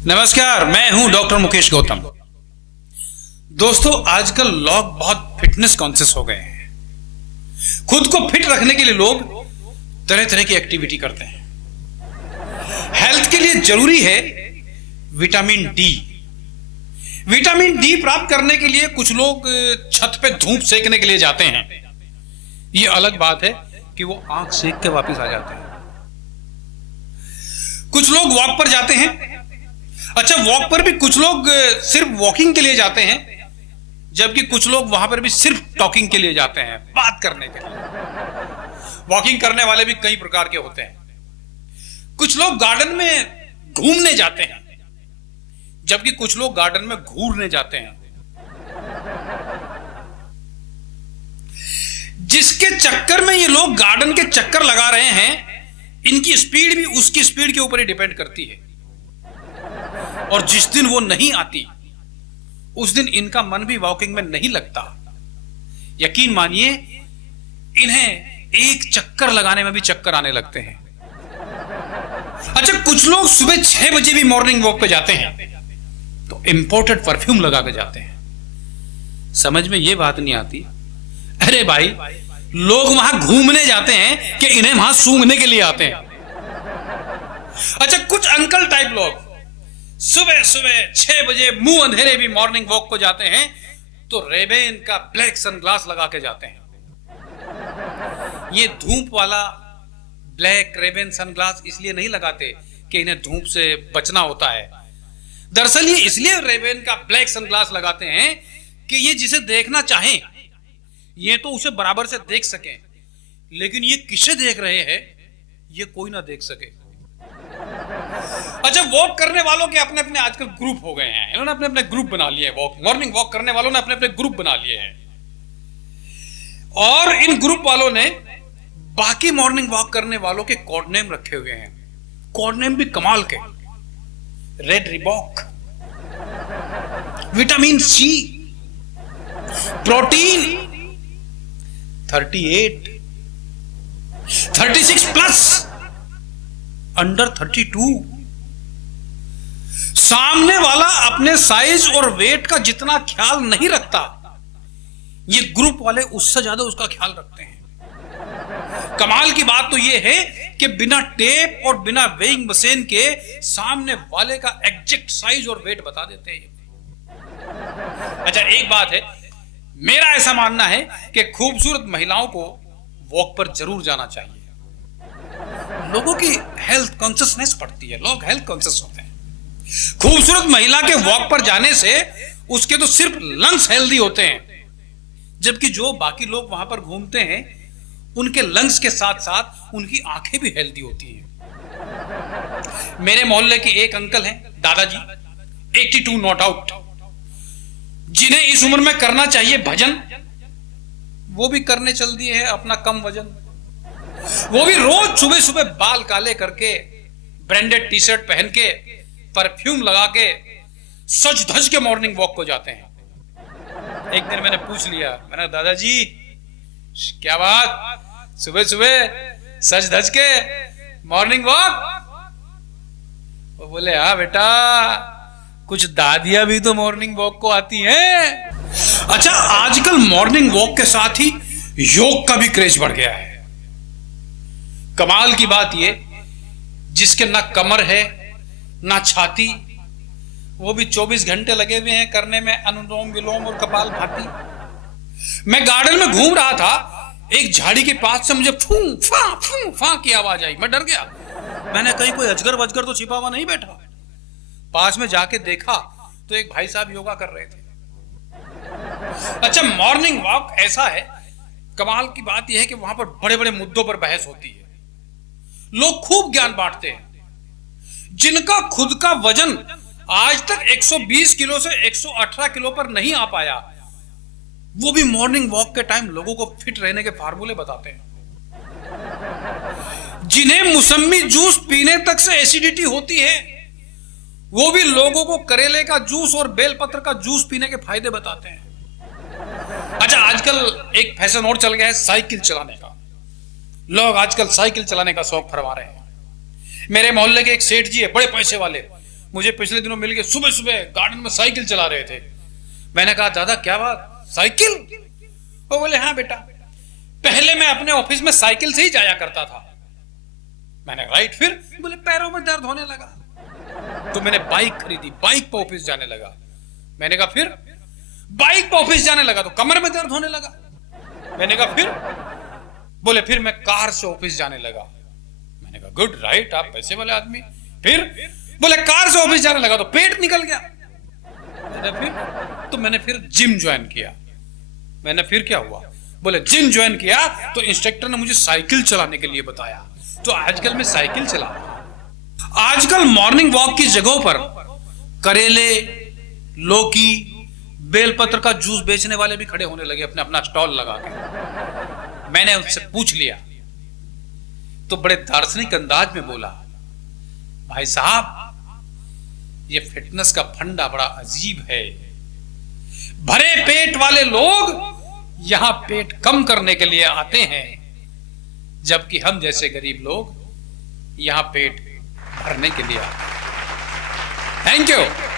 नमस्कार, मैं हूं डॉक्टर मुकेश गौतम। दोस्तों, आजकल लोग बहुत फिटनेस कॉन्शियस हो गए हैं। खुद को फिट रखने के लिए लोग तरह तरह की एक्टिविटी करते हैं। हेल्थ के लिए जरूरी है विटामिन डी। विटामिन डी प्राप्त करने के लिए कुछ लोग छत पे धूप सेकने के लिए जाते हैं। ये अलग बात है कि वो आंख सेक के वापस आ जाते हैं। कुछ लोग वॉक पर जाते हैं। अच्छा, वॉक पर भी कुछ लोग सिर्फ वॉकिंग के लिए जाते हैं, जबकि कुछ लोग वहां पर भी सिर्फ टॉकिंग के लिए जाते हैं, बात करने के लिए। वॉकिंग करने वाले भी कई प्रकार के होते हैं। कुछ लोग गार्डन में घूमने जाते हैं, जबकि कुछ लोग गार्डन में घूरने जाते हैं। जिसके चक्कर में ये लोग गार्डन के चक्कर लगा रहे हैं, इनकी स्पीड भी उसकी स्पीड के ऊपर ही डिपेंड करती है। और जिस दिन वो नहीं आती, उस दिन इनका मन भी वॉकिंग में नहीं लगता। यकीन मानिए, इन्हें एक चक्कर लगाने में भी चक्कर आने लगते हैं। अच्छा, कुछ लोग सुबह 6 बजे भी मॉर्निंग वॉक पे जाते हैं, तो इंपोर्टेड परफ्यूम लगा के जाते हैं। समझ में ये बात नहीं आती, अरे भाई, लोग वहां घूमने जाते हैं कि इन्हें वहां सूंघने के लिए आते हैं। अच्छा, कुछ अंकल टाइप लोग सुबह सुबह 6 बजे मुंह अंधेरे भी मॉर्निंग वॉक को जाते हैं, तो रेबेन का ब्लैक सनग्लास लगा के जाते हैं। ये धूप वाला ब्लैक रेबेन सनग्लास इसलिए नहीं लगाते कि इन्हें धूप से बचना होता है। दरअसल ये इसलिए रेबेन का ब्लैक सनग्लास लगाते हैं कि ये जिसे देखना चाहें, ये तो उसे बराबर से देख सकें, लेकिन ये किसे देख रहे हैं ये कोई ना देख सके। अच्छा, वॉक करने वालों के अपने अपने आजकल ग्रुप हो गए हैं। इन्होंने अपने अपने ग्रुप बना लिए हैं। मॉर्निंग वॉक करने वालों ने अपने अपने ग्रुप बना लिए हैं, और इन ग्रुप वालों ने बाकी मॉर्निंग वॉक करने वालों के कोड नेम रखे हुए हैं। कोड नेम भी कमाल के। Red Reebok, vitamin C, protein 38, 36 plus, under 32। सामने वाला अपने साइज और वेट का जितना ख्याल नहीं रखता, ये ग्रुप वाले उससे ज्यादा उसका ख्याल रखते हैं। कमाल की बात तो ये है कि बिना टेप और बिना वेइंग मशीन के सामने वाले का एग्जैक्ट साइज और वेट बता देते हैं। अच्छा, एक बात है, मेरा ऐसा मानना है कि खूबसूरत महिलाओं को वॉक पर जरूर जाना चाहिए। लोगों की हेल्थ कॉन्शियसनेस बढ़ती है, लोग हेल्थ कॉन्शियस होते हैं। खूबसूरत महिला के वॉक पर जाने से उसके तो सिर्फ लंग्स हेल्दी होते हैं, जबकि जो बाकी लोग वहां पर घूमते हैं, उनके लंग्स के साथ साथ उनकी आंखें भी हेल्दी होती हैं। मेरे मोहल्ले के एक अंकल हैं, दादाजी, 82 नॉट आउट, जिन्हें इस उम्र में करना चाहिए भजन, वो भी करने चल दिए हैं अपना कम वजन। वो भी रोज सुबह सुबह बाल काले करके, ब्रांडेड टी शर्ट पहन के, परफ्यूम लगा के, सज धज के मॉर्निंग वॉक को जाते हैं। एक दिन मैंने पूछ लिया, मैंने दादाजी क्या बात, सुबह सुबह सज धज के मॉर्निंग वॉक? वो बोले, हाँ बेटा, कुछ दादियां भी तो मॉर्निंग वॉक को आती हैं। अच्छा, आजकल मॉर्निंग वॉक के साथ ही योग का भी क्रेज बढ़ गया है। कमाल की बात ये, जिसके ना कमर है ना छाती, वो भी 24 घंटे लगे हुए हैं करने में अनुलोम विलोम और कपालभाति। मैं गार्डन में घूम रहा था, एक झाड़ी के पास से मुझे फू फा की आवाज आई। मैं डर गया, मैंने कहीं कोई अजगर वजगर तो छिपा हुआ नहीं बैठा। पास में जाके देखा तो एक भाई साहब योगा कर रहे थे। अच्छा, मॉर्निंग वॉक ऐसा है, कमाल की बात यह है कि वहां पर बड़े बड़े मुद्दों पर बहस होती है। लोग खूब ज्ञान बांटते हैं। जिनका खुद का वजन आज तक 120 किलो से 118 किलो पर नहीं आ पाया, वो भी मॉर्निंग वॉक के टाइम लोगों को फिट रहने के फार्मूले बताते हैं। जिन्हें मौसमी जूस पीने तक से एसिडिटी होती है, वो भी लोगों को करेले का जूस और बेलपत्र का जूस पीने के फायदे बताते हैं। अच्छा, आजकल एक फैशन और चल गया है साइकिल चलाने का। लोग आजकल साइकिल चलाने का शौक फरमा रहे हैं। मेरे मोहल्ले के एक सेठ जी है, बड़े पैसे वाले, मुझे पिछले दिनों मिल के सुबह सुबह गार्डन में साइकिल चला रहे थे। मैंने कहा दादा क्या बात, साइकिल? वो बोले हाँ बेटा, पहले मैं अपने ऑफिस में साइकिल से ही जाया करता था। मैंने राइट, फिर? बोले पैरों में दर्द होने लगा तो मैंने बाइक खरीदी, बाइक पर ऑफिस जाने लगा। मैंने कहा फिर? बाइक पर ऑफिस जाने लगा तो कमर में दर्द होने लगा। मैंने कहा फिर? बोले फिर मैं कार से ऑफिस जाने लगा। मैंने कहा गुड, राइट, आप पैसे वाले आदमी। फिर? बोले कार से ऑफिस जाने लगा तो पेट निकल गया। मैंने फिर? तो मैंने फिर जिम ज्वाइन किया। मैंने फिर क्या हुआ? बोले जिम ज्वाइन किया तो इंस्ट्रक्टर ने मुझे साइकिल चलाने के लिए बताया, तो आजकल मैं साइकिल चला रहा हूं। आजकल मॉर्निंग वॉक की जगहों पर करेले, लौकी, बेलपत्र का जूस बेचने वाले भी खड़े होने लगे अपने अपना स्टॉल लगा के। मैंने उससे पूछ लिया तो बड़े दार्शनिक अंदाज में बोला, भाई साहब ये फिटनेस का फंडा बड़ा अजीब है। भरे पेट वाले लोग यहां पेट कम करने के लिए आते हैं, जबकि हम जैसे गरीब लोग यहां पेट भरने के लिए आते हैं। Thank you.